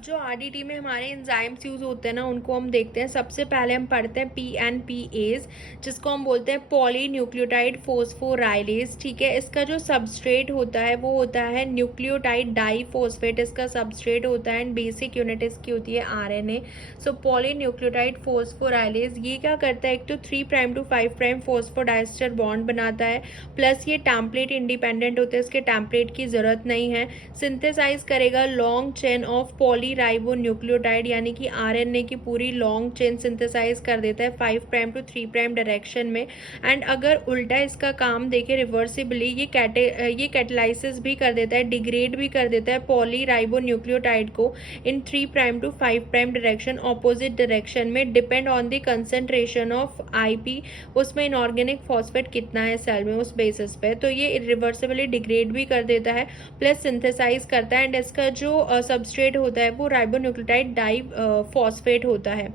जो आरडीटी में हमारे एंजाइम्स यूज़ होते हैं ना, उनको हम देखते हैं। सबसे पहले हम पढ़ते हैं पीएनपीएज, जिसको हम बोलते हैं पॉलीन्यूक्लियोटाइड फोस्फोराइलेज। ठीक है, इसका जो सबस्ट्रेट होता है वो होता है न्यूक्लियोटाइड डाईफॉस्फेट, इसका सबस्ट्रेट होता है। एंड बेसिक यूनिट इसकी होती है आरएनए। सो पॉलीन्यूक्लियोटाइड फोस्फोराइलेज ये क्या करता है, एक तो 3' to 5' फोस्फोडाइस्टर बॉन्ड बनाता है, प्लस ये टेम्पलेट इंडिपेंडेंट होते हैं, इसके टेम्पलेट की जरूरत नहीं है। सिंथेसाइज करेगा लॉन्ग चेन ऑफ पॉलीराइबोन्यूक्लियोटाइड, यानी कि आरएनए की पूरी लॉन्ग चेन सिंथेसाइज कर देता है 5' to 3' डायरेक्शन में। एंड अगर उल्टा इसका काम देखे रिवर्सिबली, ये कैटेलाइसिस भी कर देता है, डिग्रेड भी कर देता है पॉलीराइबोन्यूक्लियोटाइड को इन 3' to 5' डायरेक्शन, ऑपोजिट डायरेक्शन में, depend on the concentration of IP, उसमें इनऑर्गेनिक फॉस्फेट कितना है सेल में, उस बेसिस पे। तो ये रिवर्सिबली डिग्रेड भी कर देता है, प्लस सिंथेसाइज करता है। एंड इसका जो सबस्ट्रेट होता है वो राइबोन्यूक्लियोटाइड डाई फॉस्फेट होता है।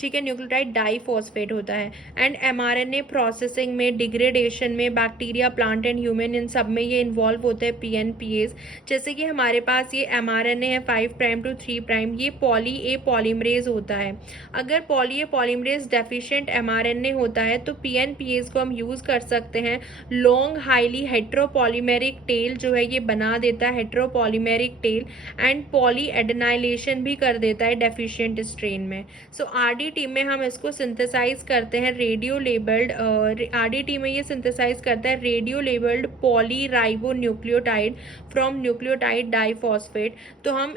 ठीक है, न्यूक्लियोटाइड डाईफॉस्फेट होता है। एंड एमआरएनए प्रोसेसिंग में, डिग्रेडेशन में, बैक्टीरिया, प्लांट एंड ह्यूमन, इन सब में ये इन्वॉल्व होते हैं पीएनपीएज। जैसे कि हमारे पास ये एमआरएनए है 5' to 3', ये पॉली ए पॉलीमरेज होता है। अगर poly A polymerase deficient mRNA होता है तो पीएनपीएज को हम यूज कर सकते हैं। लॉन्ग हाईली हेट्रोपॉलीमेरिक टेल जो है ये बना देता है, हेट्रोपॉलीमेरिक टेल, एंड पॉली एडेनाइलेशन भी कर देता है डेफिशिएंट स्ट्रेन में। सो आरडीटी में हम इसको सिंथेसाइज करते हैं रेडियो लेबल्ड, आरडीटी में ये सिंथेसाइज करता है radio labelled polyribonucleotide from nucleotide diphosphate. तो हम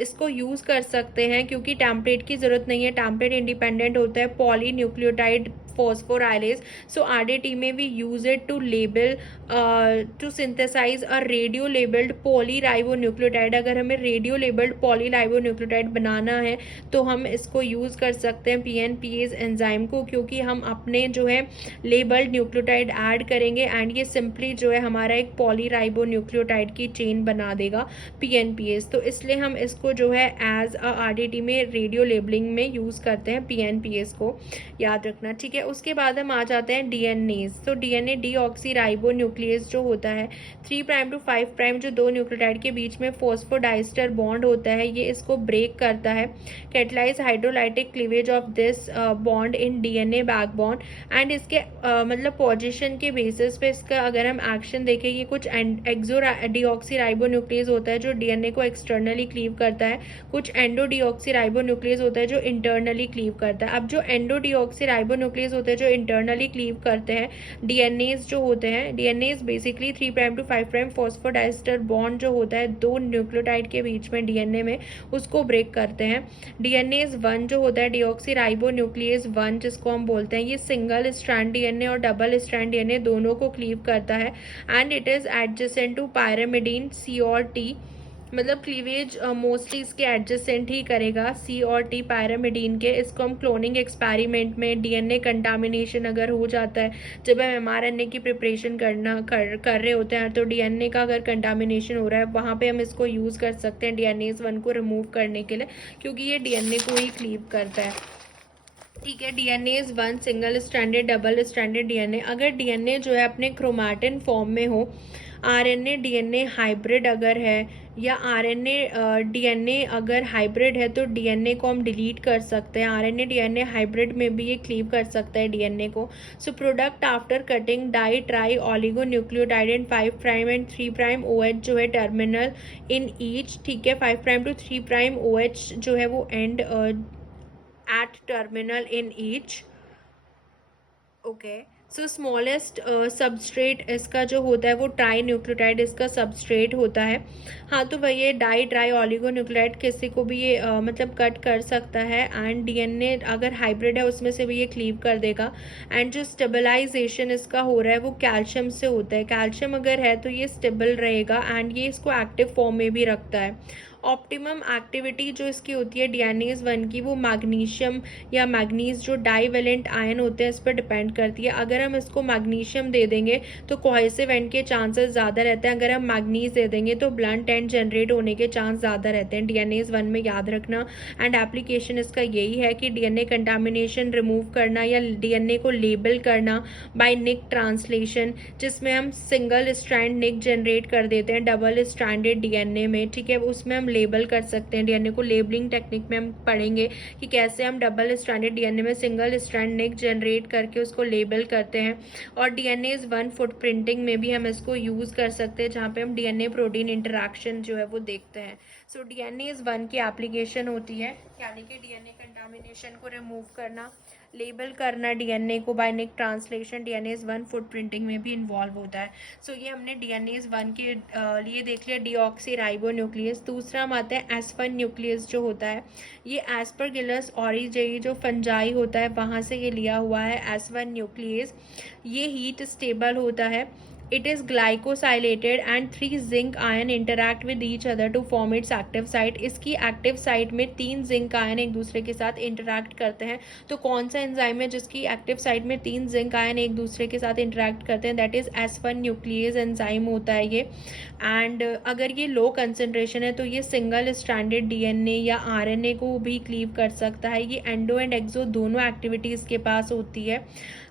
इसको यूज कर सकते हैं क्योंकि टेम्पलेट की जरूरत नहीं है, टेम्पलेट इंडिपेंडेंट होता है पॉलीन्यूक्लियोटाइड phosphorylase. So RDT में we use it to label to synthesize a radio labeled polyribonucleotide. अगर हमें radio labeled polyribonucleotide बनाना है तो हम इसको यूज कर सकते हैं PNPase एंजाइम को, क्योंकि हम अपने जो है लेबल्ड न्यूक्लियोटाइड ऐड करेंगे एंड ये सिंपली जो है हमारा एक पॉलीराइबोन्यूक्लियोटाइड की चेन बना देगा PNPase। तो इसलिए हम इसको जो है एज अ RDT में रेडियो लेबलिंग में यूज करते हैं PNPase को, याद रखना। ठीक है, उसके बाद हम आ जाते हैं डीएनएज। तो डीएनए डीऑक्सीराइबोन्यूक्लियस जो होता है 3' to 5' जो दो न्यूक्लियोटाइड के बीच में फॉस्फोडाइस्टर बॉन्ड होता है, ये इसको ब्रेक करता है। Catalyse hydrolytic cleavage of this bond in DNA backbone. And इसके मतलब पोजीशन के बेसिस पे इसका अगर हम एक्शन देखें, ये कुछ एक्सो डीऑक्सीराइबोन्यूक्लियस होता है जो डीएनए को एक्सटर्नली क्लीव करता है, कुछ एंडो डीऑक्सीराइबोन्यूक्लियस होता है जो इंटरनली क्लीव करता है। अब जो एंडो डीऑक्सीराइबोन्यूक्लियस होते हैं जो इंटरनली क्लीव करते हैं, डीएनएज जो होते हैं, DNAs basically 3' to 5' phosphodiester bond जो होता है दो न्यूक्लियोटाइड के बीच में डीएनए में, उसको ब्रेक करते हैं। डीएनएज 1 जो होता है डीऑक्सीराइबोन्यूक्लियस 1 जिसको हम बोलते हैं, ये सिंगल स्ट्रैंड डीएनए और डबल स्ट्रैंड डीएनए दोनों को क्लीव करता है। And it is adjacent to pyrimidine C और टी, मतलब क्लीवेज मोस्टली इसके एडजेसेंट ही करेगा सी और टी पायरामिडीन के। इसको हम क्लोनिंग एक्सपेरिमेंट में डीएनए कंटामिनेशन अगर हो जाता है, जब हम एमआरएनए की प्रिपरेशन कर रहे होते हैं तो डीएनए का अगर कंटामिनेशन हो रहा है, वहाँ पे हम इसको यूज़ कर सकते हैं डीएनएज 1 को रिमूव करने के लिए, क्योंकि ये डीएनए को ही क्लीव करता है। ठीक है, DNAs 1 single stranded double stranded DNA. अगर डीएनए जो है अपने क्रोमैटिन फॉर्म में हो, आरएनए डीएनए हाइब्रिड अगर है, या आरएनए डीएनए अगर हाइब्रिड है तो डीएनए को हम डिलीट कर सकते हैं। आरएनए डीएनए हाइब्रिड में भी ये क्लीव कर सकता है डीएनए को। So product after cutting di tri oligonucleotide and 5' and 3' OH जो है टर्मिनल इन ईच। ठीक है, 5' to 3' OH जो है वो and at terminal in each. Okay, so smallest substrate इसका जो होता है वो ट्राई न्यूक्लियोटाइड इसका सबस्ट्रेट होता है। हाँ, तो वही ये डाई ट्राई ऑलिगोन्यूक्लियोटाइड किसी को भी ये मतलब कट कर सकता है। एंड डीएनए अगर हाइब्रिड है उसमें से भी ये क्लीव कर देगा। एंड जो स्टेबलाइजेशन इसका हो रहा है वो कैल्शियम से होता है। कैल्शियम अगर है तो ये स्टेबल रहेगा एंड ये इसको एक्टिव फॉर्म में भी रखता है। ऑप्टिमम एक्टिविटी जो इसकी होती है डीएनएज 1 की, वो मैग्नीशियम या मैग्नीज जो डाईवेलेंट आयन होते हैं इस पर डिपेंड करती है। अगर हम इसको मैग्नीशियम दे देंगे तो कोहेसिव एंड के चांसेस ज़्यादा रहते हैं, अगर हम मैग्नीज दे देंगे तो ब्लंट एंड जनरेट होने के चांस ज़्यादा रहते हैं डीएनएज 1 में, याद रखना। एंड एप्लीकेशन इसका यही है कि डीएनए कंटामिनेशन रिमूव करना या डीएनए को लेबल करना बाय निक ट्रांसलेशन, जिसमें हम सिंगल स्ट्रैंड निक जनरेट कर देते हैं डबल स्ट्रैंडेड डीएनए में। ठीक है, उसमें हम लेबल कर सकते हैं। डीएनए को लेबलिंग टेक्निक में हम पढ़ेंगे कि कैसे हम डबल स्ट्रैंडेड डीएनए में सिंगल स्ट्रैंड निक जनरेट करके उसको लेबल करते हैं। और डीएनए इज वन फुटप्रिंटिंग में भी हम इसको यूज़ कर सकते हैं, जहाँ पे हम डीएनए प्रोटीन इंटरेक्शन जो है वो देखते हैं। सो डीएनए इज वन की एप्लीकेशन होती है, यानी कि डीएनए कंटामिनेशन को रिमूव करना, लेबल करना डीएनए को by nick translation. DNase one footprinting में भी इन्वॉल्व होता है। सो ये हमने डीएनए इज वन के लिए देख लिया डीऑक्सीराइबोन्यूक्लियस। दूसरा हम आते हैं एस1 न्यूक्लियस जो होता है, ये एस्परगिलस ऑरिजेई जो फंजाई होता है वहाँ से ये लिया हुआ है एस1 न्यूक्लियस। ये हीट स्टेबल होता है। It is glycosylated and 3 zinc ion interact with each other to form its active site। इसकी एक्टिव साइट में 3 जिंक आयन एक दूसरे के साथ इंटरैक्ट करते हैं। तो कौन सा एंजाइम है जिसकी एक्टिव साइट में 3 जिंक आयन एक दूसरे के साथ इंटरैक्ट करते हैं? That is S1 nucleus enzyme होता है ये। एंड अगर ये लो कंसेंट्रेशन है तो ये सिंगल स्ट्रैंडेड डीएनए या आरएनए को भी क्लीव कर सकता है। ये एंडो एंड एक्सो दोनों एक्टिविटीज़ के पास होती है।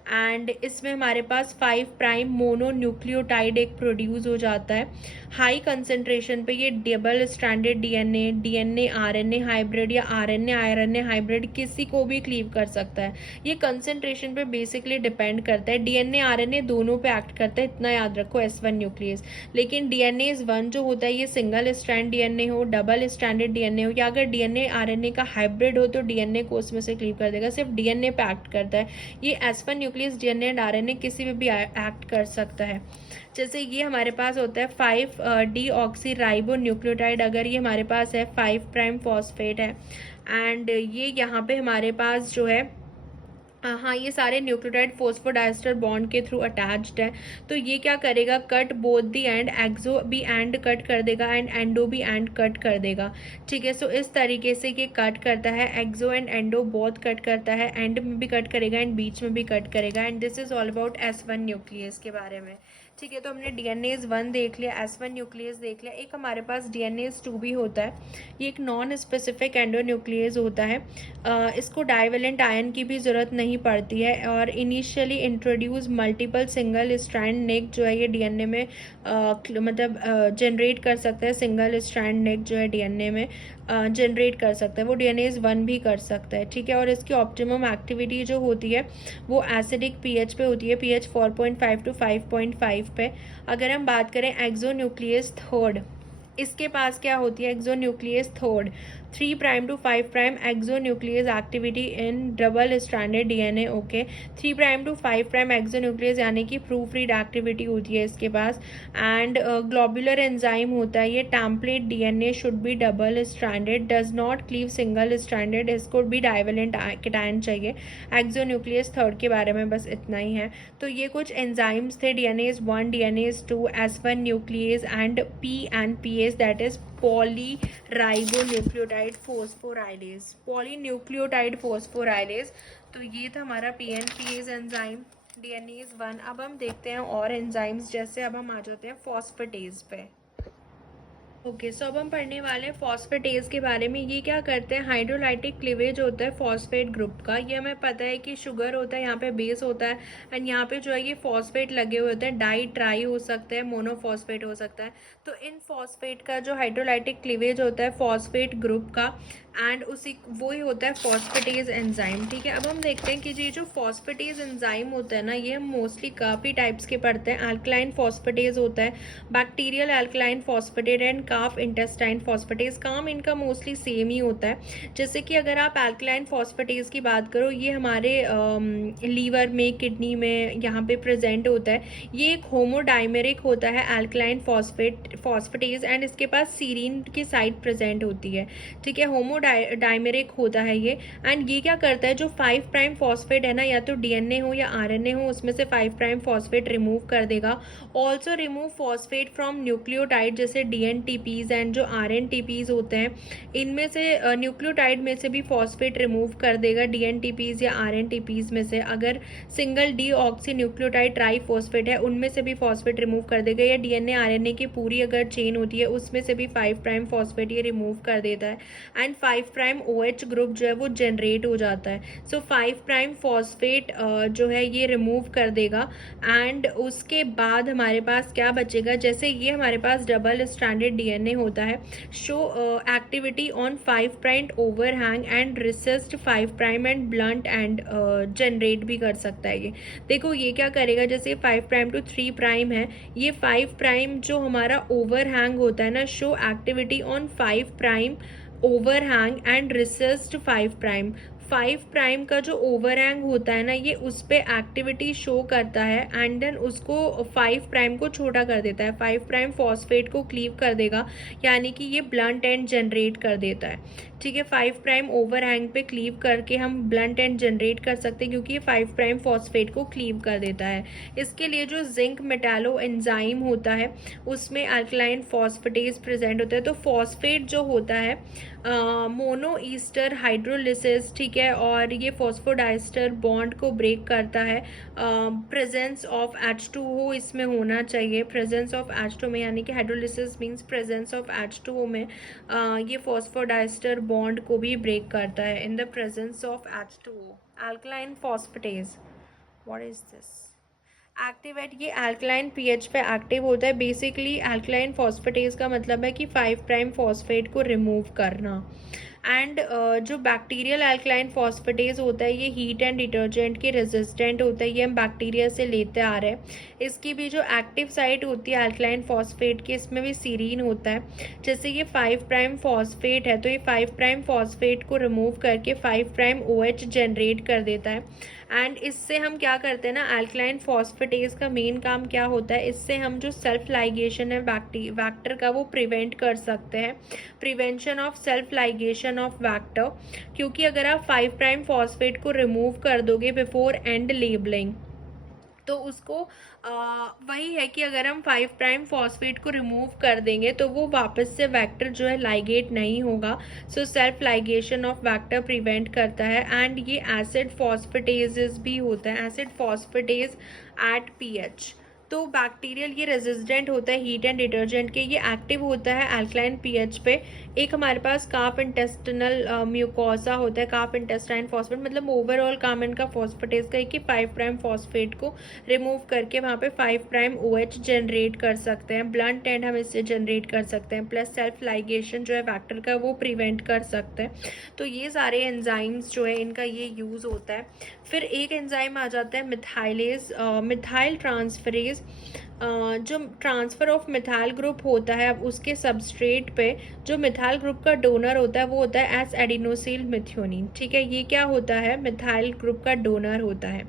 एंड इसमें हमारे पास 5 प्राइम मोनोन्यूक्लियोटाइड एक प्रोड्यूस हो जाता है। हाई कंसेंट्रेशन पे ये double stranded DNA, DNA RNA hybrid या आरएनए आरएनए हाइब्रिड किसी को भी क्लीव कर सकता है। ये कंसेंट्रेशन पे बेसिकली डिपेंड करता है। डीएनए आरएनए दोनों पे एक्ट करता है, इतना याद रखो एस1 न्यूक्लियस। लेकिन डीएनए इज वन जो होता है ये सिंगल स्ट्रैंड डीएनए हो, डबल स्ट्रैंडेड डीएनए हो, या अगर डीएनए आरएनए का हाइब्रिड हो तो डीएनए को उसमें से क्लीव कर देगा, सिर्फ डीएनए पे एक्ट करता है। ये S1 nucleus DNA and RNA किसी भी एक्ट कर सकता है। जैसे ये हमारे पास होता है 5 डीऑक्सीराइबोन्यूक्लियोटाइड, अगर ये हमारे पास है 5 प्राइम फॉस्फेट है। एंड ये यहाँ पे हमारे पास जो है हाँ ये सारे न्यूक्लियोटाइड फोस्फोडाइस्टर बॉन्ड के थ्रू अटैच्ड है। तो ये क्या करेगा, कट बोथ दी एंड, एक्सो भी एंड कट कर देगा एंड एंडो भी एंड कट कर देगा। ठीक है, सो इस तरीके से ये कट करता है, एक्सो एंड एंडो बोथ कट करता है, एंड में भी कट करेगा एंड बीच में भी कट करेगा। And this is all about S1 nucleus के बारे में। ठीक है, तो हमने डीएनएज 1 देख लिया, एस1 न्यूक्लियस देख लिया। एक हमारे पास डीएनएज 2 भी होता है। ये एक नॉन स्पेसिफिक एंडोन्यूक्लियस होता है। इसको डाइवेलेंट आयन की भी ज़रूरत नहीं पड़ती है और initially introduce multiple single strand nick जो है ये डीएनए में मतलब जनरेट कर सकता है। सिंगल स्ट्रैंड नेक जो है डीएनए में जनरेट कर सकता है, वो डीएनएज 1 भी कर सकता है। ठीक है, और इसकी ऑप्टिमम एक्टिविटी जो होती है वो एसिडिक पीएच पे होती है, पीएच 4.5 टू 5.5 पे। अगर हम बात करें एक्सोन्यूक्लियस थर्ड, इसके पास क्या होती है, exonuclease third 3 prime to 5 prime exonuclease activity in double stranded DNA. Okay, 3 prime to 5 prime exonuclease यानी कि प्रूफ रीड एक्टिविटी होती है इसके पास। एंड ग्लोबुलर एंजाइम होता है ये। Template DNA should be double stranded, does not cleave single stranded, इसको भी डाइवेलेंट कैटायन चाहिए। एक्सोन्यूक्लियस थर्ड के बारे में बस इतना ही है। तो ये कुछ एंजाइम्स थे, DNase 1, DNase 2, S one nuclease and PNPase, that is polyribonucleotide phosphorylase, polynucleotide phosphorylase. तो ये था हमारा पीएनपीएस एंजाइम, डीएनएज 1। अब हम देखते हैं और एंजाइम्स, जैसे अब हम आ जाते हैं फॉस्फेटेज पे। ओके, सो अब हम पढ़ने वाले हैं फॉस्फेटेज के बारे में। ये क्या करते हैं, हाइड्रोलाइटिक क्लीवेज होता है फॉस्फेट ग्रुप का। ये हमें पता है कि शुगर होता है, यहाँ पे बेस होता है एंड यहाँ पे जो है ये फॉस्फेट लगे हुए होते हैं। डाई ट्राई हो सकता है, मोनोफॉस्फेट हो सकता है। तो इन फॉस्फेट का जो हाइड्रोलाइटिक क्लीवेज होता है फॉस्फेट ग्रुप का, एंड उसी वही होता है फॉस्फेटेज एंजाइम। ठीक है, अब हम देखते हैं कि ये जो फॉस्फेटेज एंजाइम होता है ना, ये हम मोस्टली काफ़ी टाइप्स के पढ़ते हैं। अल्कलाइन फॉस्फेटेज होता है, bacterial alkaline phosphatase and calf intestine phosphatase. काम इनका मोस्टली सेम ही होता है। जैसे कि अगर आप अल्कलाइन फॉस्फेटेज की बात करो, ये हमारे लीवर में, किडनी में यहाँ पे प्रेजेंट होता है। ये एक होमोडाइमेरिक होता है अल्कलाइन फॉस्फेटेज एंड इसके पास सीरीन की साइट प्रेजेंट होती है। ठीक है, होमोडाइमेरिक होता है ये। एंड ये क्या करता है, जो 5 प्राइम फॉस्फेट है ना, या तो डीएनए हो या आरएनए हो, उसमें से 5 प्राइम फॉस्फेट रिमूव कर देगा। Also remove phosphate from nucleotide, जैसे डीएनटीपीज एंड जो आरएनटीपीज होते हैं, इनमें से न्यूक्लियोटाइड में से भी फॉस्फेट रिमूव कर देगा, डीएनटीपीज या आरएनटीपीज में से। अगर सिंगल डीऑक्सी न्यूक्लियोटाइड ट्राईफॉस्फेट है, उनमें से भी फॉस्फेट रिमूव कर देगा। या डीएनए आरएनए की पूरी अगर चेन होती है, उसमें से भी 5 प्राइम फॉस्फेट ये रिमूव कर देता है। एंड 5 5 प्राइम OH ग्रुप जो है वो जनरेट हो जाता है। सो 5 प्राइम फॉस्फेट जो है ये रिमूव कर देगा एंड उसके बाद हमारे पास क्या बचेगा, जैसे ये हमारे पास डबल स्ट्रैंडेड DNA होता है, show activity on 5 prime overhang and resist 5 prime and blunt and generate भी कर सकता है। ये देखो ये क्या करेगा, जैसे 5 प्राइम टू 3 प्राइम है, ये 5 प्राइम जो हमारा ओवरहैंग होता है ना, show activity on 5 prime overhang and resist 5 prime. 5 prime का जो ओवरहैंग होता है ना, ये उस पे एक्टिविटी शो करता है एंड देन उसको 5 प्राइम को छोटा कर देता है, 5 प्राइम फॉस्फेट को क्लीव कर देगा, यानी कि ये ब्लंट एंड जनरेट कर देता है। ठीक है, 5 प्राइम ओवरहैंग पे क्लीव करके हम ब्लंट एंड जनरेट कर सकते हैं, क्योंकि ये 5 प्राइम फॉस्फेट को क्लीव कर देता है। इसके लिए जो जिंक मेटालो एंजाइम होता है उसमें अल्कलाइन फॉस्फेटेज प्रेजेंट होता है। तो फॉस्फेट जो होता है मोनो ईस्टर हाइड्रोलिसिस, ठीक है, और ये फॉस्फोडाइस्टर बॉन्ड को ब्रेक करता है। प्रेजेंस ऑफ H2O इसमें होना चाहिए, प्रेजेंस ऑफ H2O में, यानी कि hydrolysis means presence of H2O में ये फॉस्फोडाइस्टर बॉन्ड को भी ब्रेक करता है in the presence of H2O। Alkaline phosphatase, what is this? Active at, ये अल्कलाइन पीएच पे एक्टिव होता है। बेसिकली अल्कलाइन फॉस्फेटेज का मतलब है कि 5 प्राइम फॉस्फेट को रिमूव करना। एंड जो बैक्टीरियल अल्कलाइन फॉस्फेटेज होता है ये हीट एंड डिटर्जेंट के रेजिस्टेंट होता है, ये हम बैक्टीरिया से लेते आ रहे हैं। इसकी भी जो एक्टिव साइट होती है अल्कलाइन फॉस्फेट की, इसमें भी सीरीन होता है। जैसे ये 5 प्राइम फॉस्फेट है तो ये 5 प्राइम फॉस्फेट को रिमूव करके 5 प्राइम OH जनरेट कर देता है। एंड इससे हम क्या करते हैं ना, अल्कलाइन फॉस्फेटेज का मेन काम क्या होता है, इससे हम जो सेल्फ लाइगेशन है वैक्टर का वो प्रिवेंट कर सकते हैं, prevention of self ligation of vector. क्योंकि अगर आप 5 प्राइम फॉस्फेट को रिमूव कर दोगे बिफोर एंड लेबलिंग, तो उसको वही है कि अगर हम 5 प्राइम फॉस्फेट को रिमूव कर देंगे तो वो वापस से वेक्टर जो है लाइगेट नहीं होगा। So self ligation of vector prevent करता है। एंड ये एसिड फॉस्फेटेजेस भी होता है, एसिड फॉस्फेटेज एट पीएच। तो बैक्टीरियल ये रेजिस्टेंट होता है हीट एंड डिटर्जेंट के, ये एक्टिव होता है अल्कलाइन पीएच पे। एक हमारे पास काफ इंटेस्टिनल म्यूकोसा होता है, काफ इंटेस्टाइन फॉस्फेट, मतलब ओवरऑल काम इनका फॉस्फेटेज का है कि 5 प्राइम फॉस्फेट को रिमूव करके वहाँ पे 5 प्राइम OH जनरेट कर सकते हैं, ब्लंट एंड हम इससे जनरेट कर सकते हैं, प्लस सेल्फ लाइगेशन जो है फैक्टर का वो प्रिवेंट कर सकते हैं। तो ये सारे एंजाइम्स जो है इनका ये यूज़ होता है। फिर एक एंजाइम आ जाता है मिथाइलेज, मिथाइल ट्रांसफरेज। जो ट्रांसफ़र ऑफ मिथाइल ग्रुप होता है, अब उसके सबस्ट्रेट पे जो मिथाइल ग्रुप का डोनर होता है वो होता है एस एडिनोसिल मिथ्योनिन। ठीक है, ये क्या होता है, मिथाइल ग्रुप का डोनर होता है।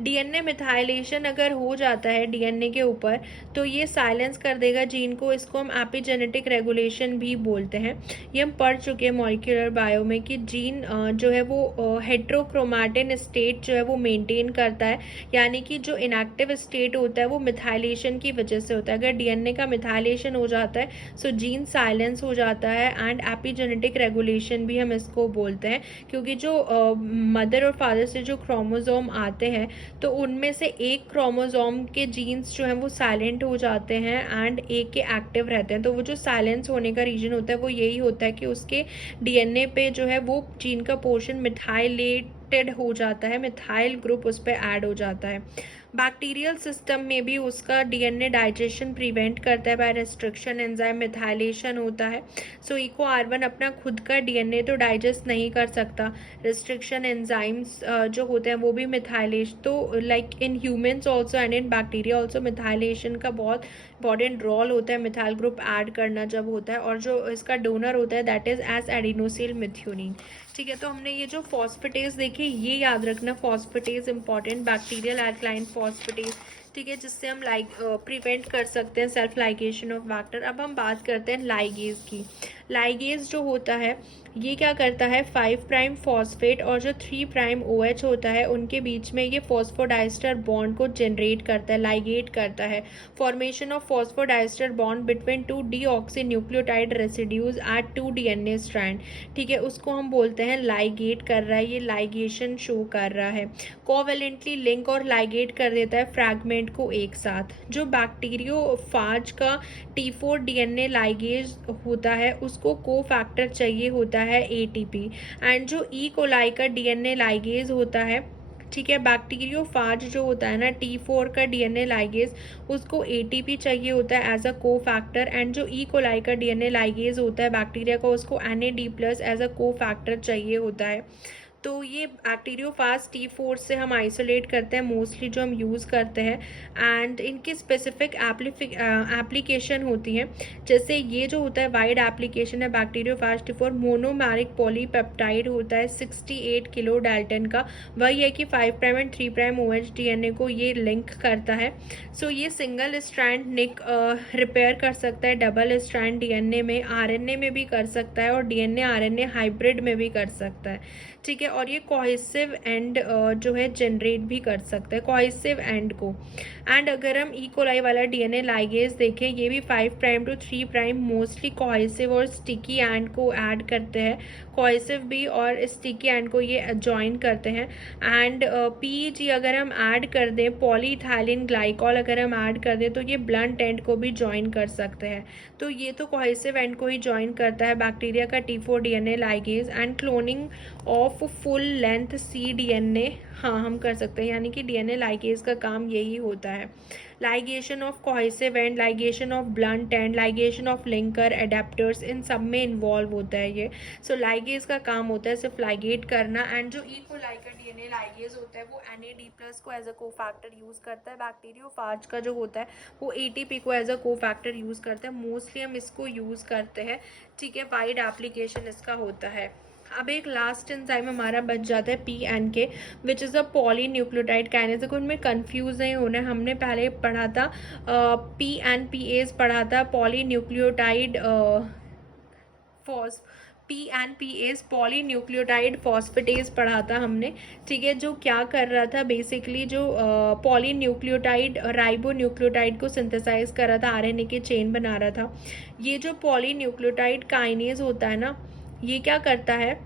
DNA मिथाइलेशन अगर हो जाता है DNA के ऊपर तो ये साइलेंस कर देगा जीन को, इसको हम एपिजेनेटिक रेगुलेशन भी बोलते हैं। ये हम पढ़ चुके हैं मॉलिक्यूलर बायो में कि जीन जो है वो हेट्रोक्रोमैटिन स्टेट जो है वो मेंटेन करता है, यानी कि जो इनएक्टिव स्टेट होता है वो मिथाइलेशन की वजह से होता है। अगर DNA का मिथाइलेशन हो जाता है सो जीन साइलेंस हो जाता है। एंड एपिजेनेटिक रेगुलेशन भी हम इसको बोलते हैं, क्योंकि जो मदर और फादर से जो क्रोमोसोम आते हैं तो उनमें से एक क्रोमोसोम के जीन्स जो हैं वो साइलेंट हो जाते हैं एंड एक के एक्टिव रहते हैं। तो वो जो साइलेंस होने का रीजन होता है वो यही होता है कि उसके DNA पे जो है वो जीन का पोर्शन मिथाइलेटेड हो जाता है, मिथाइल ग्रुप उस पर ऐड हो जाता है। बैक्टीरियल सिस्टम में भी उसका DNA डाइजेशन प्रिवेंट करता है बाय रेस्ट्रिक्शन एंजाइम मिथाइलेशन होता है। सो इको R1 अपना खुद का DNA तो डाइजेस्ट नहीं कर सकता, रेस्ट्रिक्शन एंजाइम्स जो होते हैं वो भी मिथाइलेशन, तो like in humans also and in bacteria also methylation का बहुत इंपॉर्टेंट रोल होता है मिथाइल ग्रुप ऐड करना जब होता है। और जो इसका डोनर होता है दैट इज एस एडिनोसिल मिथ्योनिन। ठीक है, तो हमने ये जो फॉस्फेटेज देखे ये याद रखना, phosphatase important, bacterial alkaline phosphatase, ठीक है, जिससे हम प्रिवेंट कर सकते हैं सेल्फ लाइगेशन ऑफ वेक्टर। अब हम बात करते हैं लाइगेज की। लाइगेज जो होता है ये क्या करता है, 5 प्राइम फॉस्फेट और जो 3 प्राइम OH होता है उनके बीच में ये फॉस्फोडाइस्टर बॉन्ड को जनरेट करता है, लाइगेट करता है। Formation of phosphodiester bond between 2 deoxy nucleotide residues at 2 DNA strand, ठीक है, उसको हम बोलते हैं लाइगेट कर रहा है, ये लाइगेशन शो कर रहा है। कोवेलेंटली लिंक और लाइगेट कर देता है फ्रैगमेंट को एक साथ। जो बैक्टीरियोफाज का T4 DNA लाइगेज होता है उसको को फैक्टर चाहिए होता है एटीपी। एंड जो ई कोलाई का डीएनए लाइगेज होता है, ठीक है, बैक्टीरियोफाज जो होता है ना T4 का डीएनए लाइगेज, उसको एटीपी चाहिए होता है एज अ को फैक्टर। एंड जो ई कोलाई का डीएनए लाइगेज होता है बैक्टीरिया का, उसको NAD+ एज अ को फैक्टर चाहिए होता है। तो ये बैक्टीरियोफाज T4 से हम आइसोलेट करते हैं मोस्टली, जो हम यूज़ करते हैं। एंड इनकी स्पेसिफिक एप्लीकेशन होती है, जैसे ये जो होता है वाइड एप्लीकेशन है बैक्टीरियोफाज T4, मोनोमेरिक पॉलीपेप्टाइड होता है 68 किलो डाल्टन का। वही है कि 5' एंड 3' OH डीएनए को ये लिंक करता है। सो ये सिंगल स्ट्रैंड निक रिपेयर कर सकता है डबल स्ट्रैंड डीएनए में, आरएनए में भी कर सकता है और डीएनए आरएनए हाइब्रिड में भी कर सकता है, ठीक है। और ये कोहेसिव एंड जो है जनरेट भी कर सकता है कोहेसिव एंड को। एंड अगर हम ई कोलाई वाला डीएनए लाइगेज देखें, ये भी 5' टू 3' मोस्टली कोहेसिव और स्टिकी एंड को ऐड करते हैं, कोहेसिव भी और स्टिकी एंड को ये ज्वाइन करते हैं। एंड PEG अगर हम ऐड कर दें, पॉलीइथाइलिन ग्लाइकॉल अगर हम ऐड कर दें, तो ये ब्लंट एंड को भी ज्वाइन कर सकते हैं। तो ये तो कोहेसिव एंड को ही ज्वाइन करता है बैक्टीरिया का T4 DNA ligase. And cloning of full length cDNA, हाँ हम कर सकते हैं, यानी कि डीएनए लाइगेज का काम यही होता है। Ligation of cohesive end, ligation of blunt end, ligation of linker adapters, इन सब में इन्वॉल्व होता है ये। सो लाइगेज का काम होता है सिर्फ लाइगेट करना। एंड जो ई कोलाई का डीएनए लाइगेज होता है वो NAD+ को एज अ को फैक्टर यूज़ करता है। बैक्टीरियोफाज का जो होता है वो ATP को एज अ को फैक्टर यूज़ करता है। मोस्टली हम इसको यूज़ करते हैं, ठीक है, वाइड एप्लीकेशन इसका होता है। अब एक लास्ट एंजाइम हमारा बच जाता है PNK, which is a polynucleotide kinase. देखो उनमें कंफ्यूज नहीं होना है, हमने पहले पढ़ा था PNPase पढ़ा था, polynucleotide phos PNPase polynucleotide phosphatase पढ़ा था हमने, ठीक है, जो क्या कर रहा था बेसिकली, जो पॉलीन्यूक्लियोटाइड राइबोन्यूक्लियोटाइड को सिंथेसाइज कर रहा था, आरएनए के चेन बना रहा था। ये जो पॉलीन्यूक्लियोटाइड काइनेज होता है ना, ये क्या करता है,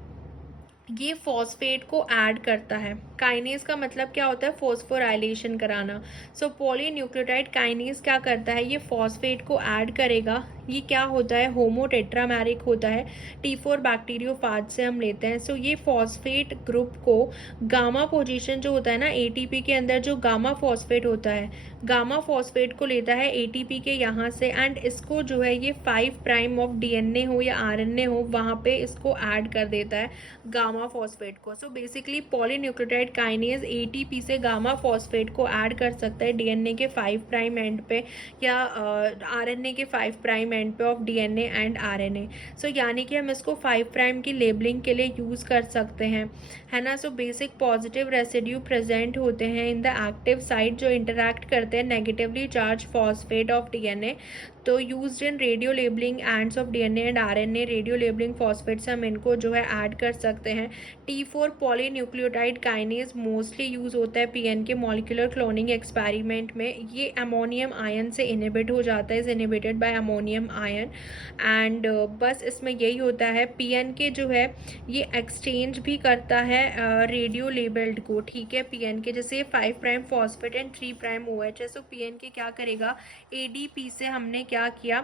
ये फॉस्फेट को ऐड करता है। काइनेज का मतलब क्या होता है, फॉस्फोराइलेशन कराना। सो पॉलीन्यूक्लियोटाइड काइनेज क्या करता है, ये फॉस्फेट को ऐड करेगा। ये क्या होता है, होमोटेट्रामेरिक होता है, T4 बैक्टीरियोफाज से हम लेते हैं। सो ये फॉस्फेट ग्रुप को गामा पोजीशन जो होता है ना एटीपी के अंदर, जो गामा फॉस्फेट होता है, गामा फॉस्फेट को लेता है एटीपी के यहाँ से, एंड इसको जो है ये 5' ऑफ डीएनए हो या आरएनए हो, वहाँ पे इसको ऐड कर देता है गामा फॉस्फेट को। So basically polynucleotide kinase ATP से गामा फॉस्फेट को ऐड कर सकता है डीएनए के 5' एंड पे या आरएनए के 5' एंड पे ऑफ डीएनए एंड आरएनए। सो यानी कि हम इसको 5' की लेबलिंग के लिए यूज़ कर सकते हैं, है ना। So basic positive residue present होते हैं इन द एक्टिव साइट, जो इंटरैक्ट करते हैं negatively charge phosphate of DNA. तो used in radio labelling ends of DNA and RNA, radio labelling phosphates हम इनको जो है ऐड कर सकते हैं। T4 polynucleotide kinase mostly use होता है PN के मॉलिक्यूलर क्लोनिंग एक्सपेरिमेंट में। ये अमोनियम आयन से इनहिबिट हो जाता है, is inhibited by ammonium ion. And बस इसमें यही होता है, PNK जो है ये एक्सचेंज भी करता है रेडियो लेबल्ड को, ठीक है, PNK जैसे 5' फॉस्फेट एंड 3' OH है। सो PNK क्या करेगा, ADP से हमने क्या किया,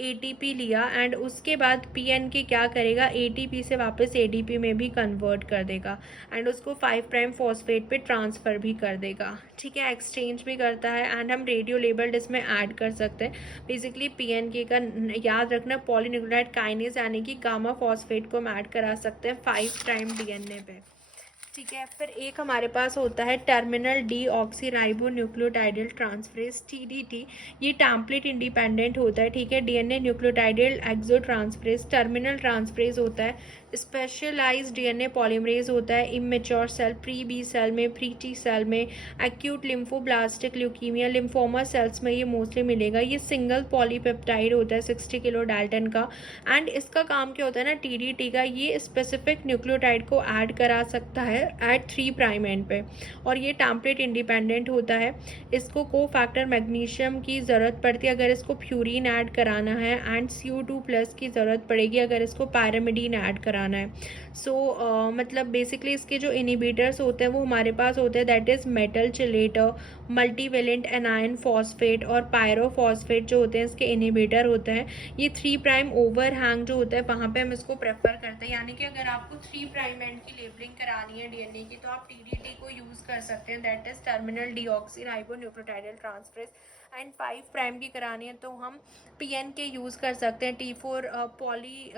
ATP लिया, एंड उसके बाद PNK क्या करेगा, ATP से वापस ADP में भी कन्वर्ट कर देगा, एंड उसको 5' फॉस्फेट पे ट्रांसफ़र भी कर देगा, ठीक है, एक्सचेंज भी करता है। एंड हम रेडियो लेबल्ड इसमें ऐड कर सकते हैं। बेसिकली PNK का याद रखना, पॉलीन्यूक्लियोटाइड काइनेज यानी कि गामा फॉस्फेट को हम ऐड करा सकते हैं 5' डीएनए पे, ठीक है। फिर एक हमारे पास होता है टर्मिनल डीऑक्सीराइबोन्यूक्लियोटाइडल ट्रांसफरेज TDT। ये टैम्पलेट इंडिपेंडेंट होता है, ठीक है, DNA nucleotidyl exotransferase. Terminal transferase होता है, स्पेशलाइज्ड डीएनए पॉलीमरेज होता है immature cell, pre B cell में, प्री टी सेल में, acute lymphoblastic leukaemia, lymphoma cells में ये मोस्टली मिलेगा। ये सिंगल पॉलीपेप्टाइड होता है 60 किलो डाल्टन का। एंड इसका काम क्या होता है ना TDT का, ये स्पेसिफिक न्यूक्लियोटाइड को ऐड करा सकता है एट 3' एंड पे, और ये टैम्पलेट इंडिपेंडेंट होता है। इसको को फैक्टर मैग्नीशियम की ज़रूरत पड़ती है अगर इसको फ्यूरिन ऐड कराना है, एंड CO2+ की ज़रूरत पड़ेगी अगर इसको पैरामिडीन ऐड कराना कराना है। मतलब बेसिकली इसके जो इनिबिटर्स होते हैं वो हमारे पास होते हैं, that is metal chelator, multivalent anion phosphate और पायरोफॉस्फेट जो होते हैं इसके इनिबिटर होते हैं। ये 3 प्राइम ओवरहैंग जो होता है वहाँ पे हम इसको प्रेफर करते हैं, यानी कि अगर आपको 3 प्राइम एंड की लेबलिंग करानी है डीएनए की तो आप टीडीटी को यूज़ कर सकते हैं, that is terminal deoxy ribonucleotidyl transferase. And 5 prime की करानी है तो हम पीएन के यूज़ कर सकते हैं, T4 पॉली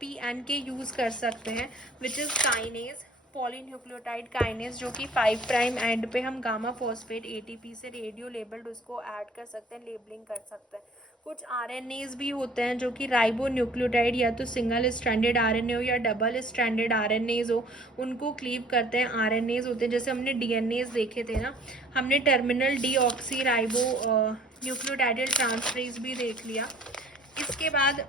पीएन के यूज़ कर सकते हैं, which is kinase, polynucleotide kinase, जो कि 5 प्राइम एंड पे हम गामा फॉस्फेट एटीपी से रेडियो लेबल्ड उसको ऐड कर सकते हैं, लेबलिंग कर सकते हैं। कुछ आरएनएज भी होते हैं जो कि राइबो न्यूक्लियोटाइड या तो सिंगल स्ट्रैंडेड आरएनए हो या डबल स्ट्रैंडेड आरएनएज हो, उनको क्लीव करते हैं आरएनएज होते हैं। जैसे हमने डीएनएज देखे थे ना, हमने टर्मिनल डीऑक्सी राइबो न्यूक्लियोटाइडल ट्रांसफरेज भी देख लिया। इसके बाद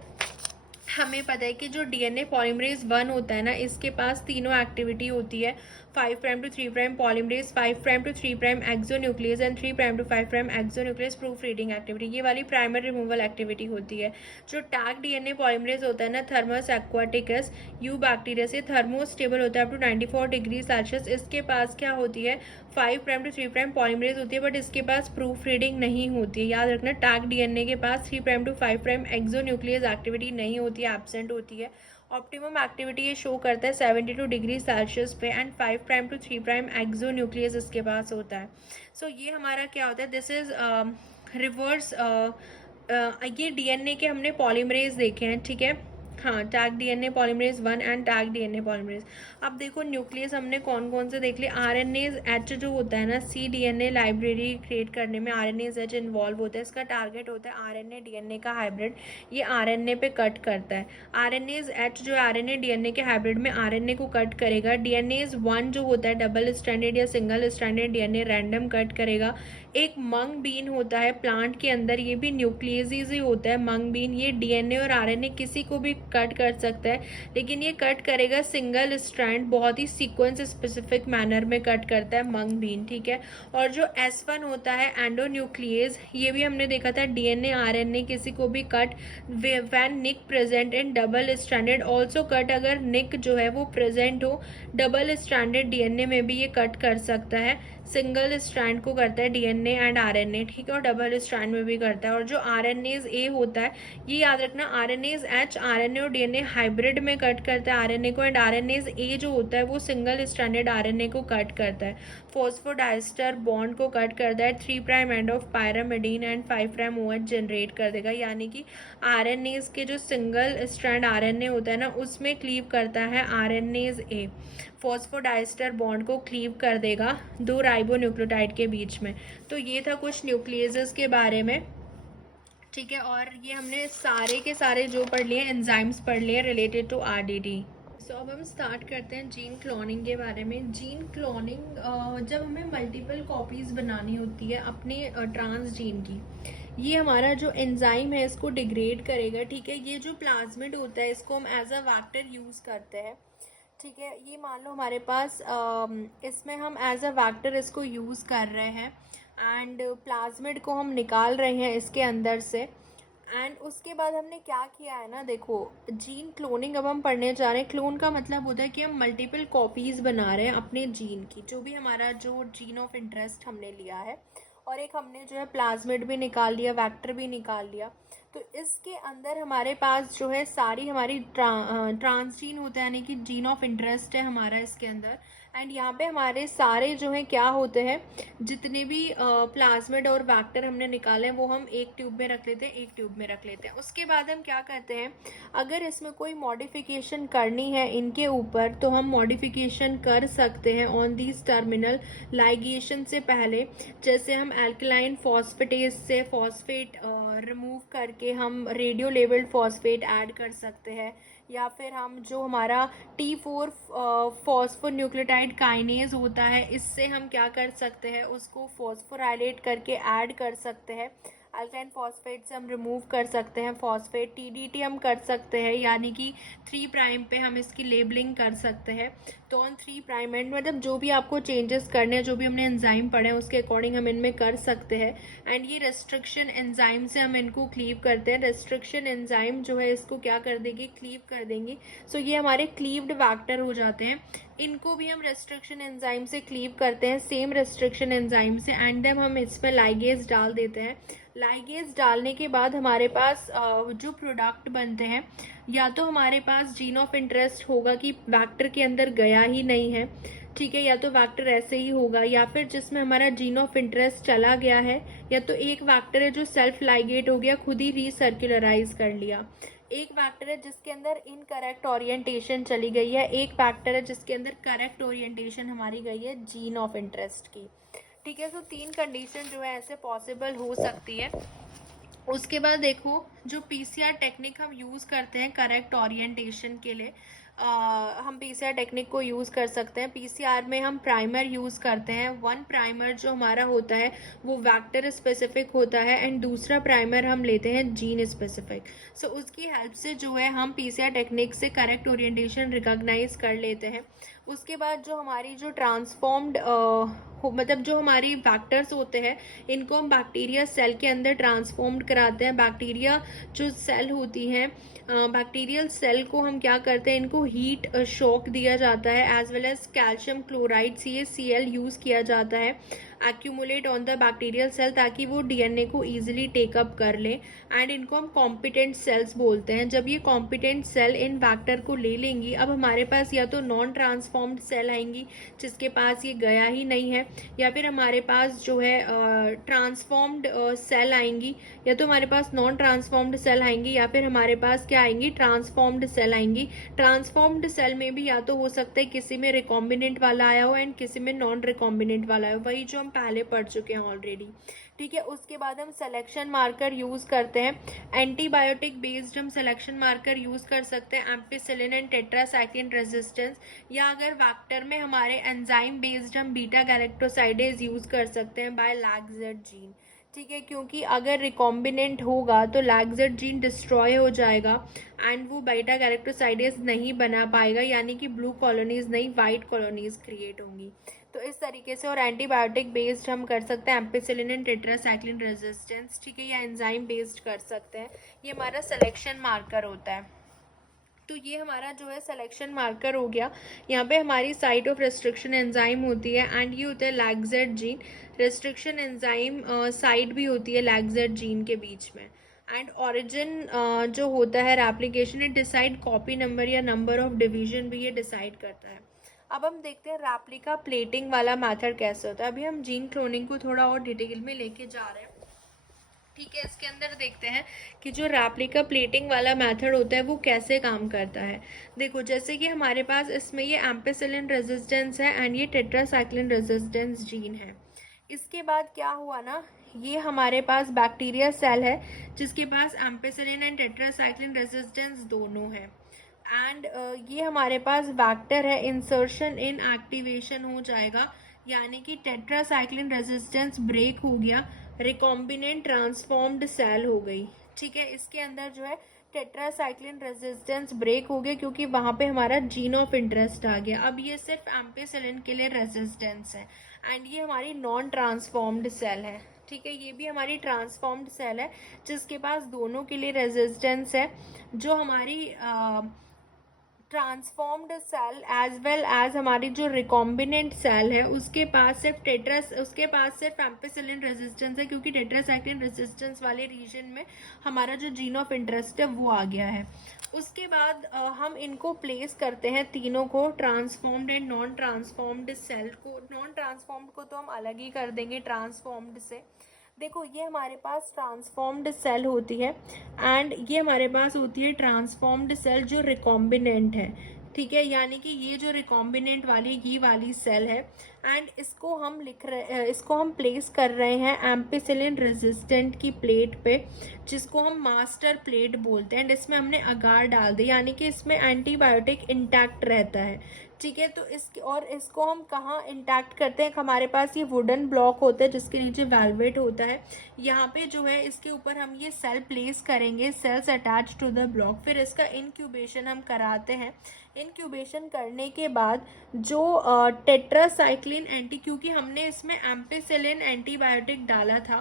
हमें पता है कि जो डीएनए पॉलीमरेज 1 होता है ना, इसके पास तीनों एक्टिविटी होती है, 5 prime to 3 prime polymerase, 5 prime to 3 prime exonuclease and 3 prime to 5 prime exonuclease proof reading activity, ये वाली प्राइमरी रिमूवल एक्टिविटी होती है। जो टैग डीएनए पॉलीमरेज होता है ना, थर्मस एक्वाटिकस यू बैक्टीरिया से थर्मोस्टेबल होता है अप टू 94 डिग्री सेल्सियस। इसके पास क्या होती है, 5 प्राइम टू 3 प्राइम पॉलीमरेज होती है, बट इसके पास प्रूफ रीडिंग नहीं होती है। याद रखना, टैग डीएनए के पास 3 prime to 5 prime exonuclease activity नहीं होती है, एब्सेंट होती है। ऑप्टिमम एक्टिविटी ये शो करता है 72 डिग्री सेल्सियस पे and 5 prime to 3 prime exonuclease इसके पास होता है। सो ये हमारा क्या होता है, दिस इज रिवर्स, ये डीएनए के हमने पॉलीमरेज देखे हैं, ठीक है। हाँ, tag DNA polymerase 1 and tag DNA polymerase. अब देखो न्यूक्लियस हमने कौन कौन से देख लिए। आरएनएज एच जो होता है ना, सी डीएनए लाइब्रेरी क्रिएट करने में आरएनएज एच इन्वॉल्व होता है। इसका टारगेट होता है आरएनए डीएनए का हाइब्रिड, ये आरएनए पे कट करता है। आरएनएज एच जो आरएनए डीएनए के हाइब्रिड में आरएनए को कट करेगा। डीएनएज 1 जो होता है डबल स्ट्रैंडेड या single stranded DNA random cut करेगा। एक मंग बीन होता है प्लांट के अंदर, ये भी न्यूक्लियस ही होता है मंग बीन, ये डीएनए और आरएनए किसी को भी कट कर सकता है, लेकिन ये कट करेगा सिंगल स्ट्रैंड, बहुत ही सीक्वेंस स्पेसिफिक मैनर में कट करता है मंग बीन, ठीक है। और जो S1 होता है एंडोन्यूक्लियस, ये भी हमने देखा था डीएनए आरएनए किसी को भी cut when nick present in double stranded, also cut अगर निक जो है वो प्रेजेंट हो डबल स्ट्रैंडेड डीएनए में भी ये कट कर सकता है। सिंगल स्ट्रैंड को करता है डीएनए एंड आरएनए, ठीक है, और डबल स्ट्रैंड में भी करता है। और जो आरएनएज ए होता है, ये याद रखना, आरएनएज एच आरएनए और डीएनए हाइब्रिड में कट करता है आरएनए को, एंड आरएनएज ए जो होता है वो सिंगल स्ट्रैंडेड आरएनए को कट करता है। फॉस्फोडाइस्टर बॉन्ड को कट करता है, 3 prime end of pyrimidine and 5 prime OH generate कर देगा, यानी कि आरएनएज के जो सिंगल स्ट्रैंड आरएनए होता है ना, उसमें क्लीव करता है आरएनएज ए, फॉस्फोडाइस्टर बॉन्ड को क्लीव कर देगा दो राइबोन्यूक्लियोटाइड के बीच में। तो ये था कुछ न्यूक्लियसेस के बारे में, ठीक है। और ये हमने सारे के सारे जो पढ़ लिए एंजाइम्स पढ़ लिए रिलेटेड टू आरडीटी। सो अब हम स्टार्ट करते हैं जीन क्लोनिंग के बारे में। जीन क्लोनिंग, जब हमें मल्टीपल कॉपीज़ बनानी होती है अपने ट्रांस जीन की, ये हमारा जो एंजाइम है इसको डिग्रेड करेगा, ठीक है। ये जो प्लाज्मिड होता है इसको हम एज अ वैक्टर यूज़ करते हैं, ठीक है। ये मान लो हमारे पास इसमें हम एज अ वैक्टर इसको यूज़ कर रहे हैं एंड प्लाज्मिड को हम निकाल रहे हैं इसके अंदर से। एंड उसके बाद हमने क्या किया है ना, देखो जीन क्लोनिंग अब हम पढ़ने जा रहे हैं। क्लोन का मतलब होता है कि हम मल्टीपल कॉपीज़ बना रहे हैं अपने जीन की, जो भी हमारा जो जीन ऑफ इंटरेस्ट हमने लिया है, और एक हमने जो है प्लाज्मिड भी निकाल लिया, वेक्टर भी निकाल लिया। तो इसके अंदर हमारे पास जो है सारी हमारी ट्रांसजीन होता है, यानी कि जीन ऑफ इंटरेस्ट है हमारा इसके अंदर। एंड यहाँ पे हमारे सारे जो है क्या होते हैं, जितने भी प्लाज्मिड और वेक्टर हमने निकाले हैं वो हम एक ट्यूब में रख लेते हैं, एक ट्यूब में रख लेते हैं। उसके बाद हम क्या करते हैं, अगर इसमें कोई मॉडिफिकेशन करनी है इनके ऊपर तो हम मॉडिफिकेशन कर सकते हैं ऑन दीज टर्मिनल लाइगेशन से पहले। जैसे हम एल्कलाइन फॉस्फेटेज से फॉस्फेट रिमूव करके हम रेडियो लेबल्ड फॉस्फेट ऐड कर सकते हैं, या फिर हम जो हमारा T4 फॉस्फोन्यूक्लियोटाइड काइनेज होता है, इससे हम क्या कर सकते हैं, उसको फॉस्फोराइलेट करके ऐड कर सकते हैं। अल्काइन फॉस्फेट से हम रिमूव कर सकते हैं फॉस्फेट, टीडीटी हम कर सकते हैं, यानी कि 3 प्राइम पे हम इसकी लेबलिंग कर सकते हैं। तो ऑन 3 प्राइम एंड मतलब जो भी आपको चेंजेस करने हैं, जो भी हमने एंजाइम पढ़े हैं उसके अकॉर्डिंग हम इनमें कर सकते हैं। एंड ये रेस्ट्रिक्शन एंजाइम से हम इनको क्लीव करते हैं। रेस्ट्रिक्शन एंजाइम जो है इसको क्या कर देगी, क्लीव कर देंगी। सो ये हमारे क्लीव्ड वैक्टर हो जाते हैं। इनको भी हम रेस्ट्रिक्शन एंजाइम से क्लीव करते हैं, सेम रेस्ट्रिक्शन एंजाइम से, एंड देन हम इसमें लाइगेज डाल देते हैं। लाइगेज डालने के बाद हमारे पास जो प्रोडक्ट बनते हैं, या तो हमारे पास जीन ऑफ इंटरेस्ट होगा कि वैक्टर के अंदर गया ही नहीं है, ठीक है, या तो वैक्टर ऐसे ही होगा, या फिर जिसमें हमारा जीन ऑफ इंटरेस्ट चला गया है, या तो एक वैक्टर है जो सेल्फ लाइगेट हो गया, खुद ही रीसर्कुलराइज कर लिया। एक फैक्टर है जिसके अंदर इनकरेक्ट ओरिएंटेशन चली गई है, एक फैक्टर है जिसके अंदर करेक्ट ओरिएंटेशन हमारी गई है जीन ऑफ इंटरेस्ट की, ठीक है। तो 3 कंडीशन जो है ऐसे पॉसिबल हो सकती है। उसके बाद देखो, जो पीसीआर टेक्निक हम यूज़ करते हैं करेक्ट ओरिएंटेशन के लिए, हम पीसीआर टेक्निक को यूज़ कर सकते हैं। पीसीआर में हम प्राइमर यूज़ करते हैं। 1 प्राइमर जो हमारा होता है वो वेक्टर स्पेसिफिक होता है, एंड दूसरा प्राइमर हम लेते हैं जीन स्पेसिफिक। सो उसकी हेल्प से जो है हम पीसीआर टेक्निक से करेक्ट ओरिएंटेशन रिकॉग्नाइज कर लेते हैं। उसके बाद जो हमारी जो ट्रांसफॉर्म्ड मतलब जो हमारी वैक्टर्स होते हैं, इनको हम बैक्टीरिया सेल के अंदर ट्रांसफॉर्म्ड कराते हैं। बैक्टीरिया जो सेल होती हैं, बैक्टीरियल सेल को हम क्या करते हैं, इनको हीट शॉक दिया जाता है, as well as calcium chloride CaCl use किया जाता है accumulate on the bacterial cell, ताकि वो डीएनए को ईजिली टेकअप कर ले। एंड इनको हम कॉम्पिटेंट सेल्स बोलते हैं। जब ये कॉम्पिटेंट सेल इन वैक्टर को ले लेंगी, अब हमारे पास या तो नॉन ट्रांसफॉर्म्ड सेल आएंगी जिसके पास ये गया ही नहीं है, या फिर हमारे पास जो है ट्रांसफॉर्म्ड सेल आएंगी, या तो हमारे पास नॉन ट्रांसफॉर्म्ड सेल आएंगी, या फिर हमारे पास क्या आएंगी, ट्रांसफॉर्म्ड सेल आएंगी। ट्रांसफॉर्म्ड सेल में भी या तो हो सकता है किसी में रिकॉम्बिनेंट वाला आया हो एंड किसी में नॉन रिकॉम्बिनेंट वाला आया हो, वही जो हम पहले पढ़ चुके हैं ऑलरेडी, ठीक है। उसके बाद हम सिलेक्शन मार्कर यूज़ करते हैं। एंटीबायोटिक बेस्ड हम सिलेक्शन मार्कर यूज़ कर सकते हैं, एम्पिसिलिन एंड टेट्रासाइक्लिन रेजिस्टेंस, या अगर वैक्टर में हमारे एंजाइम बेस्ड हम बीटा गैलेक्टोसाइडेज यूज़ कर सकते हैं बाय लैगजेड जीन, ठीक है। क्योंकि अगर रिकॉम्बिनेंट होगा तो लैगजेड जीन डिस्ट्रॉय हो जाएगा एंड वो बीटा गैलेक्टोसाइडेज नहीं बना पाएगा, यानी कि ब्लू कॉलोनीज नहीं वाइट कॉलोनीज क्रिएट होंगी। तो इस तरीके से, और एंटीबायोटिक बेस्ड हम कर सकते हैं एम्पिसिलिन एंड टेट्रासाइक्लिन रेजिस्टेंस, ठीक है, या एंजाइम बेस्ड कर सकते हैं। ये हमारा सिलेक्शन मार्कर होता है। तो ये हमारा जो है सिलेक्शन मार्कर हो गया। यहाँ पे हमारी साइट ऑफ रेस्ट्रिक्शन एंजाइम होती है, एंड ये होता है लैगजेड जीन। रेस्ट्रिक्शन एंजाइम साइट भी होती है लैगजेड जीन के बीच में। एंड ऑरिजिन जो होता है replication, it decide copy number या नंबर ऑफ डिवीजन भी ये डिसाइड करता है। अब हम देखते हैं रेप्लिका प्लेटिंग वाला मेथड कैसे होता है। अभी हम जीन क्लोनिंग को थोड़ा और डिटेल में लेके जा रहे हैं, ठीक है। इसके अंदर देखते हैं कि जो रेप्लिका प्लेटिंग वाला मेथड होता है वो कैसे काम करता है। देखो, जैसे कि हमारे पास इसमें ये एम्पिसिलिन रेजिस्टेंस है एंड ये टेट्रासाइक्लिन रेजिस्टेंस जीन है। इसके बाद क्या हुआ ना, ये हमारे पास बैक्टीरिया सेल है जिसके पास एम्पिसिलिन एंड टेट्रासाइक्लिन रेजिस्टेंस दोनों है। एंड ये हमारे पास वैक्टर है, इंसर्शन इन एक्टिवेशन हो जाएगा, यानी कि टेट्रासाइक्लिन रेजिस्टेंस ब्रेक हो गया, रिकॉम्बिनेंट ट्रांसफॉर्म्ड सेल हो गई, ठीक है। इसके अंदर जो है टेट्रासाइक्लिन रेजिस्टेंस ब्रेक हो गया क्योंकि वहाँ पे हमारा जीन ऑफ इंटरेस्ट आ गया। अब ये सिर्फ एम्पिसिलिन के लिए रेजिस्टेंस है, एंड ये हमारी नॉन ट्रांसफॉर्म्ड सेल है, ठीक है। ये भी हमारी ट्रांसफॉर्म्ड सेल है जिसके पास दोनों के लिए रेजिस्टेंस है। जो हमारी transformed cell as well as हमारी जो रिकॉम्बिनेंट सेल है उसके पास सिर्फ एम्पिसिलिन रेजिस्टेंस है, क्योंकि टेट्रासाइक्लिन रेजिस्टेंस वाले रीजन में हमारा जो जीन ऑफ इंटरेस्ट है वो आ गया है। उसके बाद हम इनको प्लेस करते हैं तीनों को, transformed and non transformed cell को। नॉन ट्रांसफॉर्म्ड को तो हम अलग ही कर देंगे ट्रांसफॉर्म्ड से। देखो, ये हमारे पास ट्रांसफॉर्म्ड सेल होती है एंड ये हमारे पास होती है ट्रांसफॉर्म्ड सेल जो रिकॉम्बिनेंट है, ठीक है, यानी कि ये जो रिकॉम्बिनेंट वाली ये वाली सेल है, एंड इसको हम इसको हम प्लेस कर रहे हैं एम्पिसिलिन रेजिस्टेंट की प्लेट पे, जिसको हम मास्टर प्लेट बोलते हैं। एंड इसमें हमने अगार डाल दी, यानी कि इसमें एंटीबायोटिक इंटैक्ट रहता है। ठीक है, तो इसको हम कहाँ इंटैक्ट करते हैं, हमारे पास ये वुडन ब्लॉक होता है जिसके नीचे वेलवेट होता है। यहाँ पे जो है इसके ऊपर हम ये सेल प्लेस करेंगे, cells attach to the block. फिर इसका इंक्यूबेशन हम कराते हैं। इंक्यूबेशन करने के बाद जो टेट्रासाइक्लिन एंटी, क्योंकि हमने इसमें एम्पिसिलिन एंटीबायोटिक डाला था,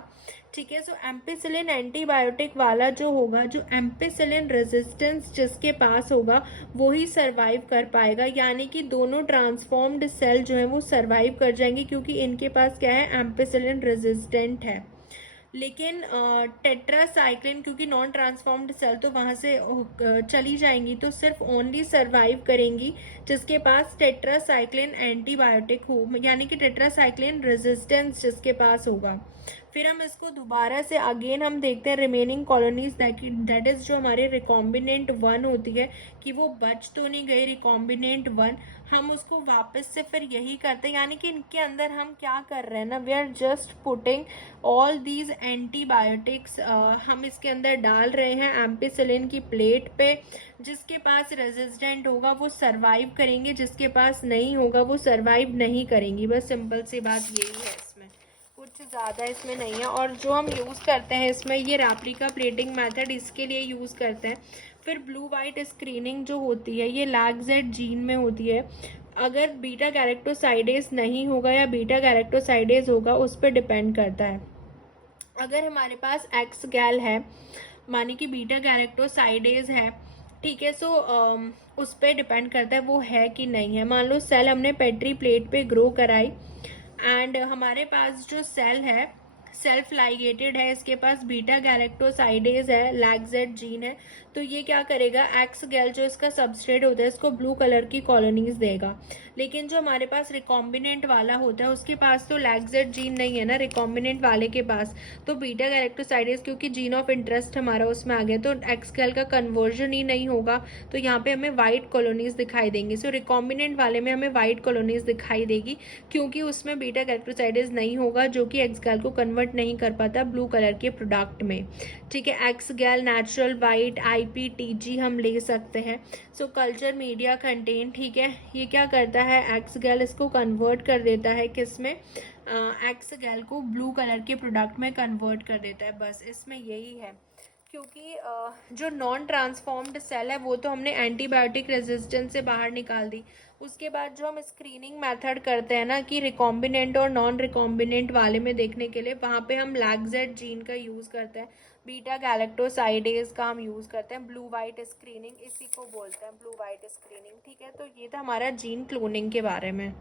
ठीक है, सो एम्पिसिलिन एंटीबायोटिक वाला जो होगा, जो एम्पिसिलिन रेजिस्टेंस जिसके पास होगा वो ही सरवाइव कर पाएगा, यानी कि दोनों ट्रांसफॉर्म्ड सेल जो है वो सरवाइव कर जाएंगे, क्योंकि इनके पास क्या है, एम्पिसिलिन रेजिस्टेंट है। लेकिन टेट्रासाइक्लिन क्योंकि नॉन ट्रांसफॉर्म्ड सेल तो वहाँ से चली जाएंगी, तो सिर्फ ओनली सरवाइव करेंगी जिसके पास टेट्रासाइक्लिन एंटीबायोटिक हो, यानी कि टेट्रासाइक्लिन रेजिस्टेंस जिसके पास होगा। फिर हम इसको दोबारा से अगेन हम देखते हैं रिमेनिंग कॉलोनीज, दैट इज जो हमारे रिकॉम्बिनेंट 1 होती है, कि वो बच तो नहीं गई रिकॉम्बिनेंट 1, हम उसको वापस से फिर यही करते हैं, यानी कि इनके अंदर हम क्या कर रहे हैं ना, we are just putting all these antibiotics, हम इसके अंदर डाल रहे हैं एम्पिसिलिन की प्लेट पे। जिसके पास रेजिस्टेंट होगा वो सरवाइव करेंगे, जिसके पास नहीं होगा वो सरवाइव नहीं करेंगी। बस सिंपल सी बात यही है, इसमें कुछ ज़्यादा इसमें नहीं है। और जो हम यूज़ करते हैं इसमें, ये रेप्लिका प्लेटिंग मेथड इसके लिए यूज़ करते हैं। फिर ब्लू वाइट स्क्रीनिंग जो होती है ये लैगजेड जीन में होती है। अगर बीटा गैलेक्टोसाइडेज नहीं होगा या बीटा गैलेक्टोसाइडेज होगा उस पर डिपेंड करता है। अगर हमारे पास एक्स गैल है, माने कि बीटा गैलेक्टोसाइडेज है, ठीक है, सो उस पर डिपेंड करता है वो है कि नहीं है। मान लो सेल हमने पेट्री प्लेट पे ग्रो कराई, एंड हमारे पास जो सेल है सेल्फ लाइगेटेड है, इसके पास बीटा गैलेक्टोसाइडेज है, लैगजेड जीन है, तो ये क्या करेगा, एक्स गैल जो इसका सबस्ट्रेट होता है इसको ब्लू कलर की कॉलोनीज देगा। लेकिन जो हमारे पास रिकॉम्बिनेंट वाला होता है उसके पास तो लैगजेड जीन नहीं है ना, रिकॉम्बिनेंट वाले के पास तो बीटा गैलेक्टोसाइडेज, क्योंकि जीन ऑफ इंटरेस्ट हमारा उसमें आ गया, तो एक्स गैल का कन्वर्जन ही नहीं होगा, तो यहाँ पे हमें व्हाइट कॉलोनीज दिखाई देंगी। सो रिकॉम्बिनेंट वाले में हमें व्हाइट कॉलोनीज दिखाई देगी, क्योंकि उसमें बीटा गैलेक्टोसाइडेज नहीं होगा, जो कि एक्स गैल को कन्वर्ट नहीं कर पाता ब्लू कलर के प्रोडक्ट में। ठीक है, एक्स गैल नेचुरल वाइट IPTG हम ले सकते हैं। सो कल्चर मीडिया कंटेन, ठीक है, ये क्या करता है, एक्स गैल इसको कन्वर्ट कर देता है किस में, एक्स गैल को ब्लू कलर के प्रोडक्ट में कन्वर्ट कर देता है। बस इसमें यही है, क्योंकि जो नॉन ट्रांसफॉर्म्ड सेल है वो तो हमने एंटीबायोटिक रेजिस्टेंस से बाहर निकाल दी। उसके बाद जो हम स्क्रीनिंग मेथड करते हैं ना, कि रिकॉम्बिनेंट और नॉन रिकॉम्बिनेंट वाले में देखने के लिए, वहाँ पे हम लैगजेड जीन का यूज़ करते हैं, बीटा गैलेक्टोसाइडेज का हम यूज़ करते हैं, ब्लू वाइट स्क्रीनिंग इसी को बोलते हैं, ब्लू वाइट स्क्रीनिंग। ठीक है, तो ये था हमारा जीन क्लोनिंग के बारे में।